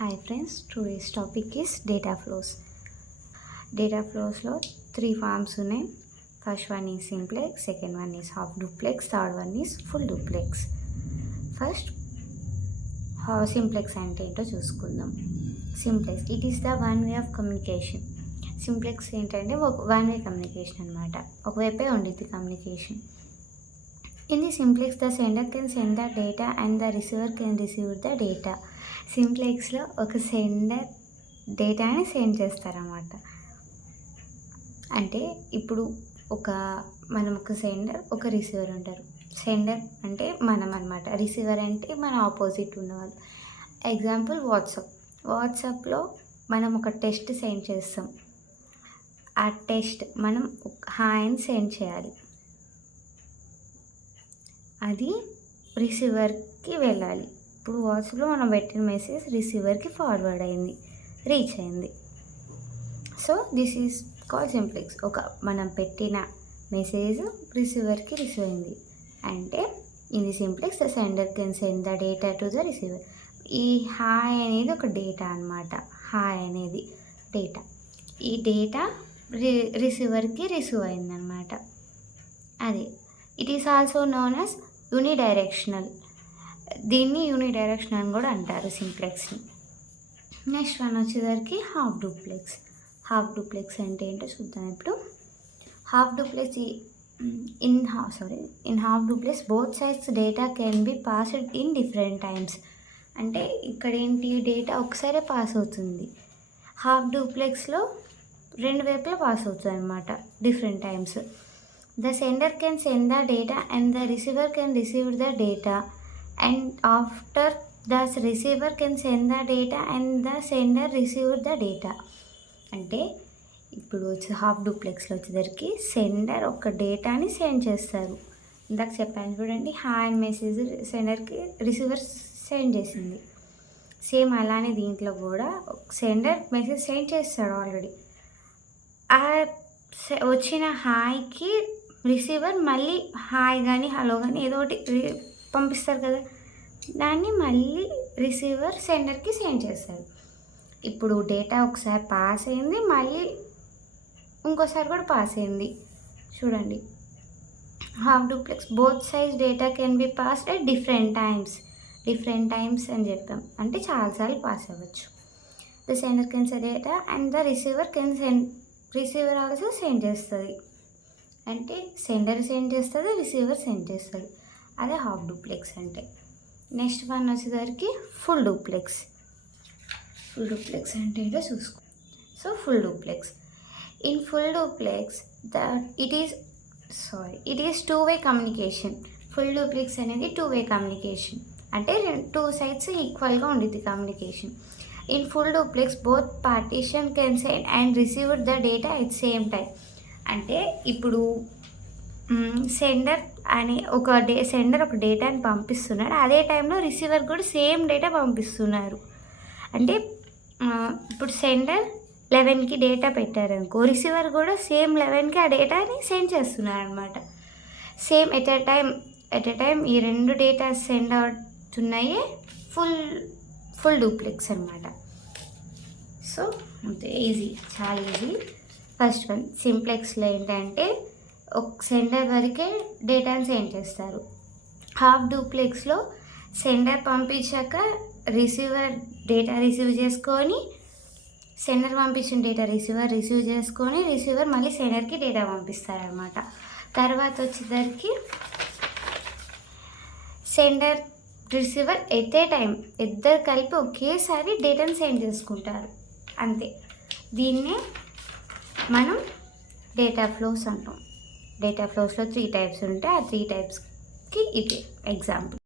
Hi friends, today's topic is data flows. Data flows లో 3 forms ఉన్నాయి. First one is simplex, second one is half duplex, third one is full duplex. First simplex అంటే ఏంటో చూసుకుందాం. Simplex, it is the one way of communication. Simplex ఏంటంటే one way communication అనమాట, ఒకవైపే ఉండిద్ది communication. In the simplex the sender can send the data and the receiver can receive the data. సింప్లెక్స్లో ఒక sender డేటాని సెండ్ చేస్తారన్నమాట. అంటే ఇప్పుడు మనం ఒక సెండర్ ఒక రిసీవర్ ఉంటారు. సెండర్ అంటే మనం అనమాట, రిసీవర్ అంటే మన ఆపోజిట్ ఉన్నవాళ్ళు. ఎగ్జాంపుల్ వాట్సాప్లో మనం ఒక టెక్స్ట్ సెండ్ చేస్తాం. ఆ టెక్స్ట్ మనం హాయ్ అని సెండ్ చేయాలి, అది రిసీవర్కి వెళ్ళాలి. ఇప్పుడు వాట్సాప్లో మనం పెట్టిన మెసేజ్ రిసీవర్కి ఫార్వర్డ్ అయింది, రీచ్ అయింది. So this is call simplex. మనం పెట్టిన మెసేజ్ రిసీవర్కి రిసీవ్ అయింది అంటే in the simplex the sender can send the data to the receiver. ఈ హాయ్ అనేది ఒక డేటా అనమాట. హాయ్ అనేది డేటా. ఈ డేటా రిసీవర్కి రిసీవ్ అయిందనమాట. అది it is also known as unidirectional. దీన్ని యూనిడైరెక్షనల్ అని కూడా అంటారు సింప్లెక్స్ని. నెక్స్ట్ వన్ వచ్చేసరికి హాఫ్ డూప్లెక్స్. హాఫ్ డూప్లెక్స్ అంటే ఏంటో చూద్దాం ఇప్పుడు. Half duplex in half duplex both sides data can be passed in different times. అంటే ఇక్కడ ఏంటి, డేటా ఒకసారి పాస్ అవుతుంది. హాఫ్ డూప్లెక్స్లో రెండు వైపులా పాస్ అవుతుంది అనమాట, different times. The sender can send the data and the receiver can receive the data and after the receiver can send the data and the sender receive the data. అంటే ఇప్పుడు half డూప్లెక్స్లో వచ్చేసరికి sender ఒక డేటాని send చేస్తారు. ఇందాక చెప్పాను చూడండి, hi message సెండర్కి receiver send చేసింది. సేమ్ అలానే దీంట్లో కూడా సెండర్ మెసేజ్ సెండ్ చేస్తాడు ఆల్రెడీ. ఆ వచ్చిన హాయ్కి రిసీవర్ మళ్ళీ హాయ్ కానీ హలో కానీ ఏదో ఒకటి పంపిస్తారు కదా, దాన్ని మళ్ళీ రిసీవర్ సెండర్కి సెండ్ చేస్తారు. ఇప్పుడు డేటా ఒకసారి పాస్ అయింది, మళ్ళీ ఇంకోసారి కూడా పాస్ అయింది. చూడండి, half duplex both size data can be passed at different times అని చెప్పాం, అంటే చాలాసార్లు పాస్ అవ్వచ్చు. The sender can send data and the receiver also send చేస్తుంది. అంటే సెండర్ సెండ్ చేస్తుంది, రిసీవర్ సెండ్ చేస్తుంది. అదే హాఫ్ డూప్లెక్స్ అంటే. నెక్స్ట్ వన్ వచ్చేసరికి ఫుల్ డూప్లెక్స్. ఫుల్ డూప్లెక్స్ అంటే ఏంటో చూసుకో. So full duplex, in full duplex it is two way communication. Full duplex అనేది టూ వే కమ్యూనికేషన్, అంటే టూ సైడ్స్ ఈక్వల్గా ఉండిద్ది communication. In full duplex both partition can send and receive the data at same time. అంటే ఇప్పుడు sender ఒక డేటాని పంపిస్తున్నాడు, అదే టైంలో రిసీవర్ కూడా సేమ్ డేటా పంపిస్తున్నారు. అంటే ఇప్పుడు సెండర్ 11కి డేటా పెట్టారనుకో, రిసీవర్ కూడా సేమ్ 11కి ఆ డేటాని సెండ్ చేస్తున్నారు అనమాట. సేమ్ ఎట్ ఎ టైం ఈ రెండు డేటా సెండ్ అవుతున్నాయి. ఫుల్ డూప్లెక్స్ అనమాట. సో అంతే, ఈజీ, చాలా ఈజీ. ఫస్ట్ వన్ సింప్లెక్స్లో ఏంటంటే ఒక సెండర్ వరకే డేటాని సెండ్ చేస్తారు. హాఫ్ డూప్లెక్స్లో సెండర్ పంపించాక రిసీవర్ డేటా రిసీవ్ చేసుకొని, సెండర్ పంపించిన డేటా రిసీవ్ చేసుకొని, రిసీవర్ మళ్ళీ సెండర్కి డేటా పంపిస్తారనమాట. తర్వాత వచ్చేసరికి sender receiver at a time ఇద్దరు కలిపి ఒకేసారి డేటాని సెండ్ చేసుకుంటారు, అంతే. దీన్నే మనం డేటా ఫ్లోస్ అంటాం. డేటా ఫ్లోస్లో 3 టైప్స్ ఉంటాయి. ఆ 3 టైప్స్కి ఇది ఎగ్జాంపుల్.